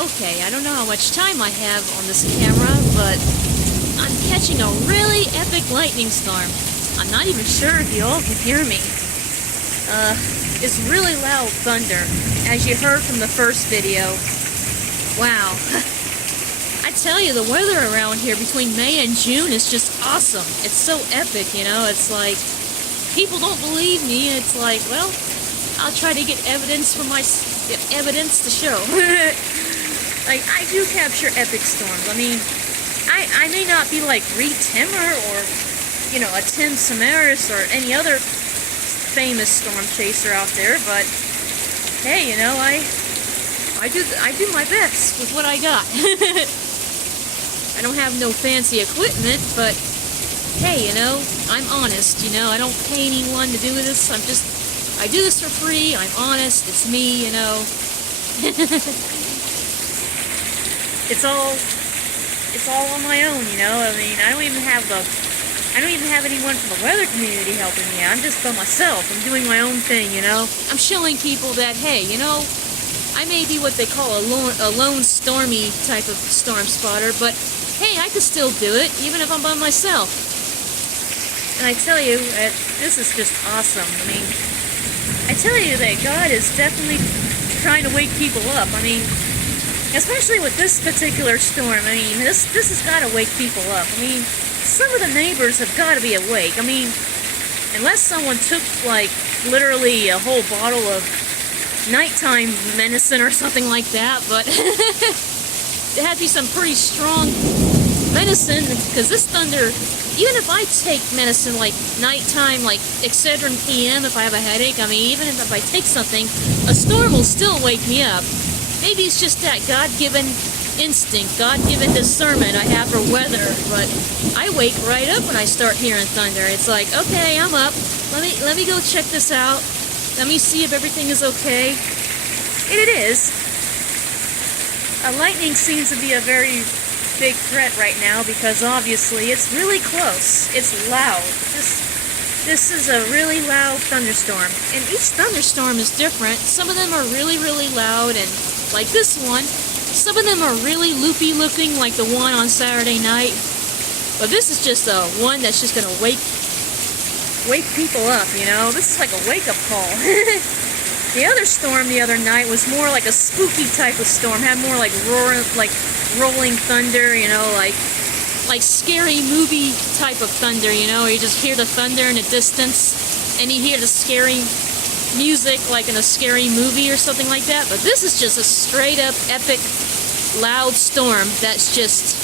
Okay, I don't know how much time I have on this camera, but I'm catching a really epic lightning storm. I'm not even sure if you all can hear me. It's really loud thunder, as you heard from the first video. Wow. I tell you, the weather around here between May and June is just awesome. It's so epic, you know. It's like, people don't believe me. It's like, well, I'll try to get evidence for my evidence to show. Like, I do capture epic storms. I mean, I may not be like Reed Timmer or, you know, a Tim Samaras or any other famous storm chaser out there, but hey, you know, I do my best with what I got. I don't have no fancy equipment, but hey, you know, I'm honest, you know. I don't pay anyone to do this. I do this for free. I'm honest. It's me, you know. It's all on my own, you know. I mean, I don't even have anyone from the weather community helping me. I'm just by myself. I'm doing my own thing, you know. I'm showing people that, hey, you know, I may be what they call a lone stormy type of storm spotter, but hey, I could still do it, even if I'm by myself. And I tell you, this is just awesome. I mean, I tell you that God is definitely trying to wake people up. I mean, especially with this particular storm. I mean, this has got to wake people up. I mean, some of the neighbors have got to be awake. I mean, unless someone took, like, literally a whole bottle of nighttime medicine or something like that, but it had to be some pretty strong medicine, because this thunder, even if I take medicine like nighttime, like Excedrin PM, if I have a headache, I mean, even if I take something, a storm will still wake me up. Maybe it's just that God-given instinct, God-given discernment I have for weather, but I wake right up when I start hearing thunder. It's like, okay, I'm up. Let me go check this out. Let me see if everything is okay. And it is. Lightning seems to be a very big threat right now because obviously it's really close. It's loud. This is a really loud thunderstorm. And each thunderstorm is different. Some of them are really, really loud, and like this one. Some of them are really loopy looking, like the one on Saturday night. But this is just a one that's just gonna wake people up, you know. This is like a wake-up call. The other storm the other night was more like a spooky type of storm. Had more like rolling thunder, you know, like scary movie type of thunder, you know. You just hear the thunder in the distance, and you hear the scary music like in a scary movie or something like that. But this is just a straight up epic loud storm that's just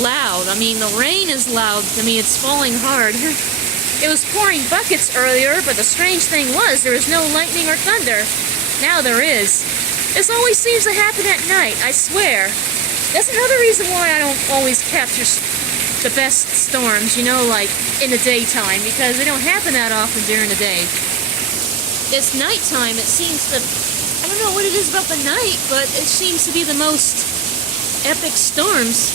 loud. I mean, the rain is loud. I mean, it's falling hard. It was pouring buckets earlier, but the strange thing was there was no lightning or thunder. Now there is. This always seems to happen at night, I swear. That's another reason why I don't always capture the best storms, you know, like in the daytime, because they don't happen that often during the day. It's nighttime. It seems to, I don't know what it is about the night, but it seems to be the most epic storms.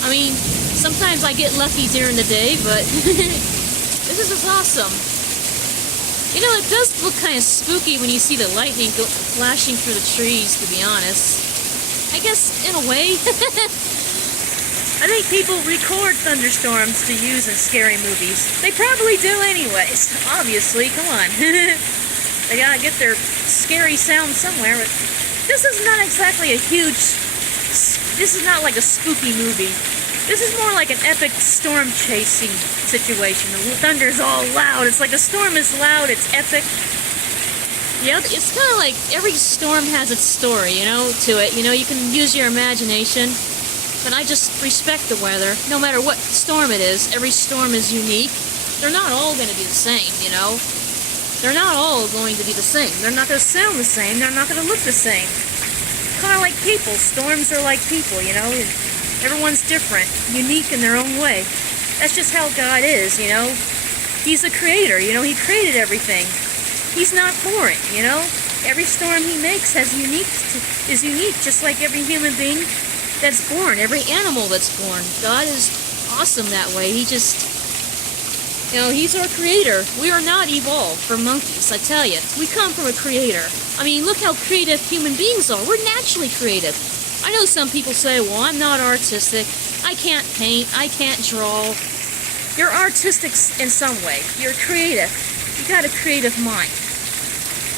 I mean, sometimes I get lucky during the day, but this is just awesome. You know, it does look kind of spooky when you see the lightning flashing through the trees, to be honest. I guess, in a way. I think people record thunderstorms to use in scary movies. They probably do anyways, obviously, come on. They gotta get their scary sound somewhere, but this is not exactly this is not like a spooky movie. This is more like an epic storm chasing situation. The thunder's all loud. It's like the storm is loud, it's epic. Yeah, it's kind of like every storm has its story, you know, to it. You know, you can use your imagination. But I just respect the weather. No matter what storm it is, every storm is unique. They're not all going to be the same, you know. They're not all going to be the same. They're not going to sound the same. They're not going to look the same. Kind of like people. Storms are like people, you know. Everyone's different, unique in their own way. That's just how God is, you know. He's a creator, you know. He created everything. He's not boring, you know. Every storm he makes is unique, just like every human being that's born, every animal that's born. God is awesome that way. You know, he's our creator. We are not evolved from monkeys, I tell you. We come from a creator. I mean, look how creative human beings are. We're naturally creative. I know some people say, well, I'm not artistic. I can't paint. I can't draw. You're artistic in some way. You're creative. You got a creative mind.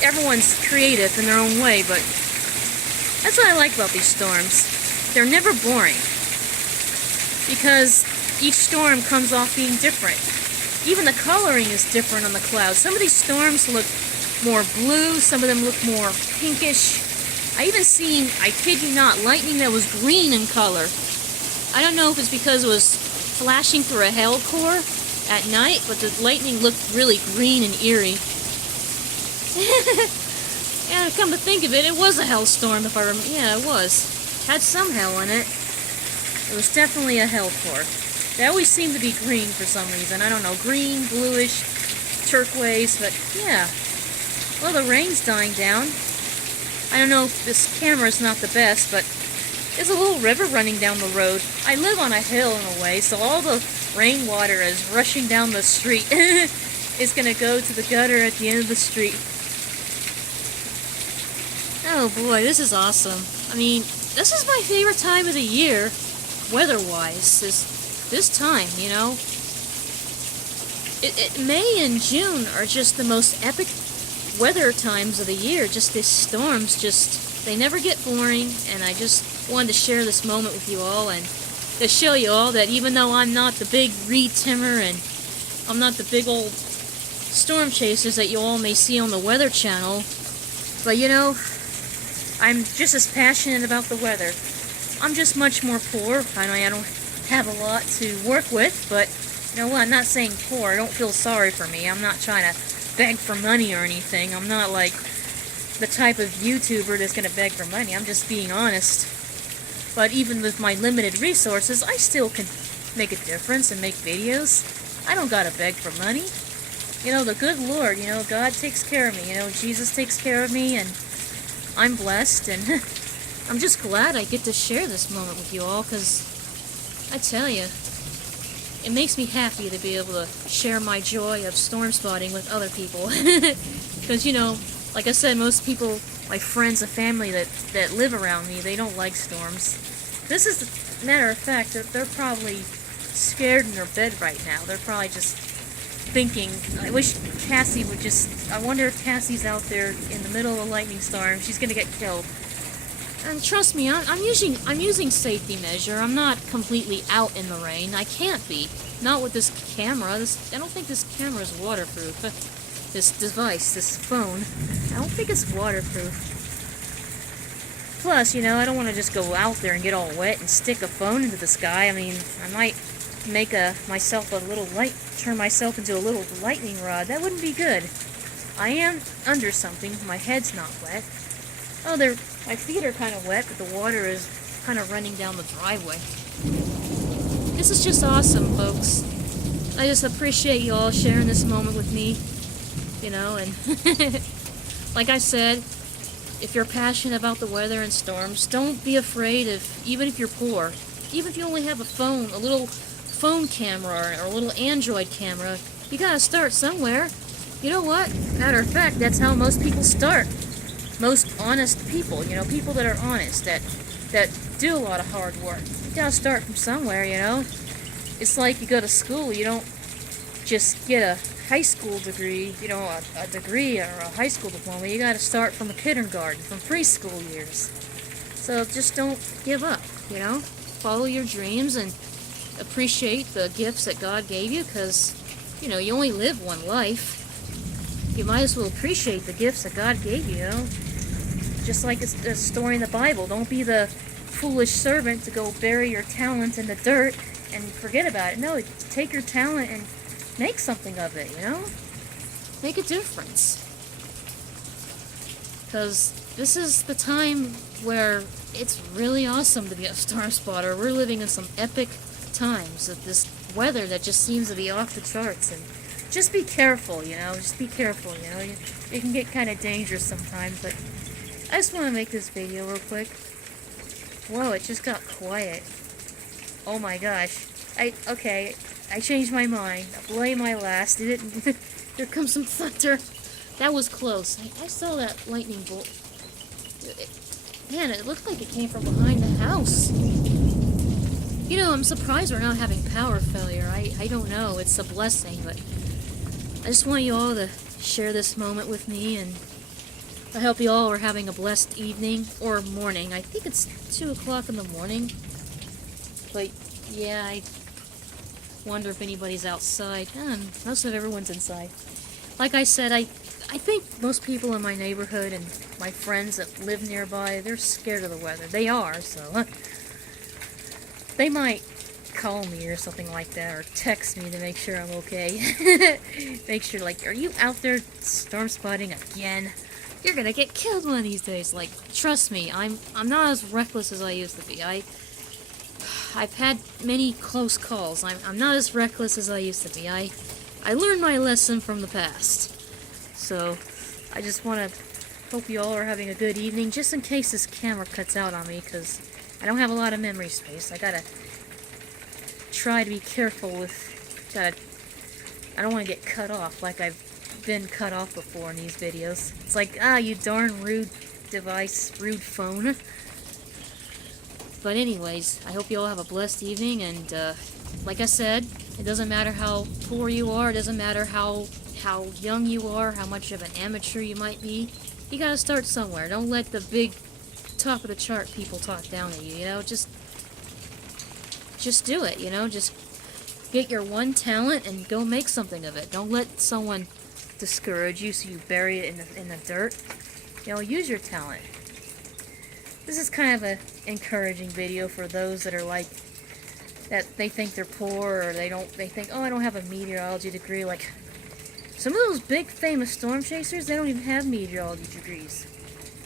Everyone's creative in their own way, but that's what I like about these storms. They're never boring. Because each storm comes off being different. Even the coloring is different on the clouds. Some of these storms look more blue, some of them look more pinkish. I even seen, I kid you not, lightning that was green in color. I don't know if it's because it was flashing through a hail core at night, but the lightning looked really green and eerie. Yeah, come to think of it, it was a hailstorm if I remember. Yeah, it was. Had some hail in it. It was definitely a hail core. They always seem to be green for some reason. I don't know, green, bluish, turquoise, but yeah. Well, the rain's dying down. I don't know if this camera's not the best, but there's a little river running down the road. I live on a hill in a way, so all the rainwater is rushing down the street. It's gonna go to the gutter at the end of the street. Oh boy, this is awesome. I mean, this is my favorite time of the year, weather-wise, is this time, you know. May and June are just the most epic weather times of the year. Just these storms, they never get boring, and I just wanted to share this moment with you all and to show you all that even though I'm not the big reed timmer and I'm not the big old storm chasers that you all may see on the Weather Channel, but you know, I'm just as passionate about the weather. I'm just much more poor. I know I don't have a lot to work with, but you know what, I'm not saying poor. Don't feel sorry for me. I'm not trying to beg for money or anything. I'm not like the type of YouTuber that's going to beg for money. I'm just being honest. But even with my limited resources, I still can make a difference and make videos. I don't gotta beg for money. You know, the good Lord, you know, God takes care of me. You know, Jesus takes care of me, and I'm blessed, and I'm just glad I get to share this moment with you all, because I tell you, it makes me happy to be able to share my joy of storm spotting with other people. Because, you know, like I said, most people, my friends and family that live around me, they don't like storms. This is, matter of fact, they're probably scared in their bed right now. They're probably just thinking, I wish Cassie would just, I wonder if Cassie's out there in the middle of a lightning storm. She's going to get killed. And trust me, I'm using safety measure. I'm not completely out in the rain. I can't be. Not with this camera. I don't think this camera is waterproof. This device, this phone, I don't think it's waterproof. Plus, you know, I don't want to just go out there and get all wet and stick a phone into the sky. I mean, I might make myself a little turn myself into a little lightning rod. That wouldn't be good. I am under something. My head's not wet. Oh, my feet are kind of wet, but the water is kind of running down the driveway. This is just awesome, folks. I just appreciate you all sharing this moment with me, you know, and like I said, if you're passionate about the weather and storms, don't be afraid even if you're poor, even if you only have a phone, a little phone camera or a little Android camera, you gotta start somewhere. You know what? Matter of fact, that's how most people start. Most honest people, you know, people that are honest, that do a lot of hard work. You gotta start from somewhere, you know. It's like you go to school, you don't just get a high school degree, you know, a degree or a high school diploma. You gotta start from a kindergarten, from preschool years. So just don't give up, you know. Follow your dreams and appreciate the gifts that God gave you, because, you know, you only live one life. You might as well appreciate the gifts that God gave you, you know. Just like it's a story in the Bible. Don't be the foolish servant to go bury your talent in the dirt and forget about it. No, take your talent and make something of it, you know? Make a difference. Because this is the time where it's really awesome to be a storm spotter. We're living in some epic times of this weather that just seems to be off the charts. And just be careful, you know? Just be careful, you know? It can get kind of dangerous sometimes, but I just want to make this video real quick. Whoa, it just got quiet. Oh my gosh. Okay, I changed my mind. I blame my last. Did it? Here comes some thunder. That was close. I saw that lightning bolt. Man, it looked like it came from behind the house. You know, I'm surprised we're not having power failure. I don't know. It's a blessing, but I just want you all to share this moment with me, and I hope you all are having a blessed evening or morning. I think it's 2 o'clock in the morning. But yeah, I wonder if anybody's outside. Most of everyone's inside. Like I said, I think most people in my neighborhood and my friends that live nearby, they're scared of the weather. They are, so they might call me or something like that, or text me to make sure I'm okay. Make sure, like, are you out there storm spotting again? You're gonna get killed one of these days. Like, trust me, I'm not as reckless as I used to be. I've had many close calls. I'm not as reckless as I used to be. I learned my lesson from the past. So, I just want to hope you all are having a good evening, just in case this camera cuts out on me, because I don't have a lot of memory space. I gotta try to be careful with, I don't want to get cut off like I've been cut off before in these videos. It's like, you darn rude device, rude phone. But anyways, I hope you all have a blessed evening, and like I said, it doesn't matter how poor you are, it doesn't matter how young you are, how much of an amateur you might be. You gotta start somewhere. Don't let the big top of the chart people talk down at you, you know, just do it, you know, just get your one talent and go make something of it. Don't let someone discourage you so you bury it in the dirt. You know, use your talent. This is kind of an encouraging video for those that are like, that they think they're poor, or they think, oh, I don't have a meteorology degree. Like, some of those big famous storm chasers, they don't even have meteorology degrees.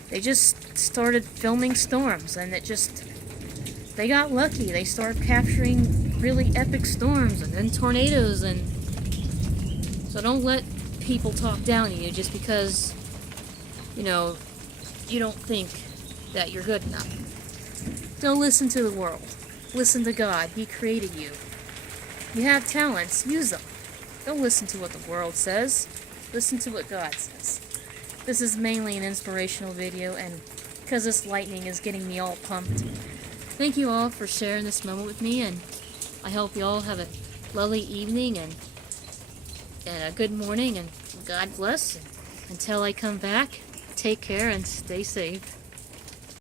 They just started filming storms, and they got lucky. They started capturing really epic storms, and then tornadoes, and so don't let people talk down to you just because, you know, you don't think that you're good enough. Don't listen to the world. Listen to God. He created you. You have talents. Use them. Don't listen to what the world says. Listen to what God says. This is mainly an inspirational video, and because this lightning is getting me all pumped. Thank you all for sharing this moment with me, and I hope you all have a lovely evening and a good morning, and God bless. Until I come back, take care and stay safe.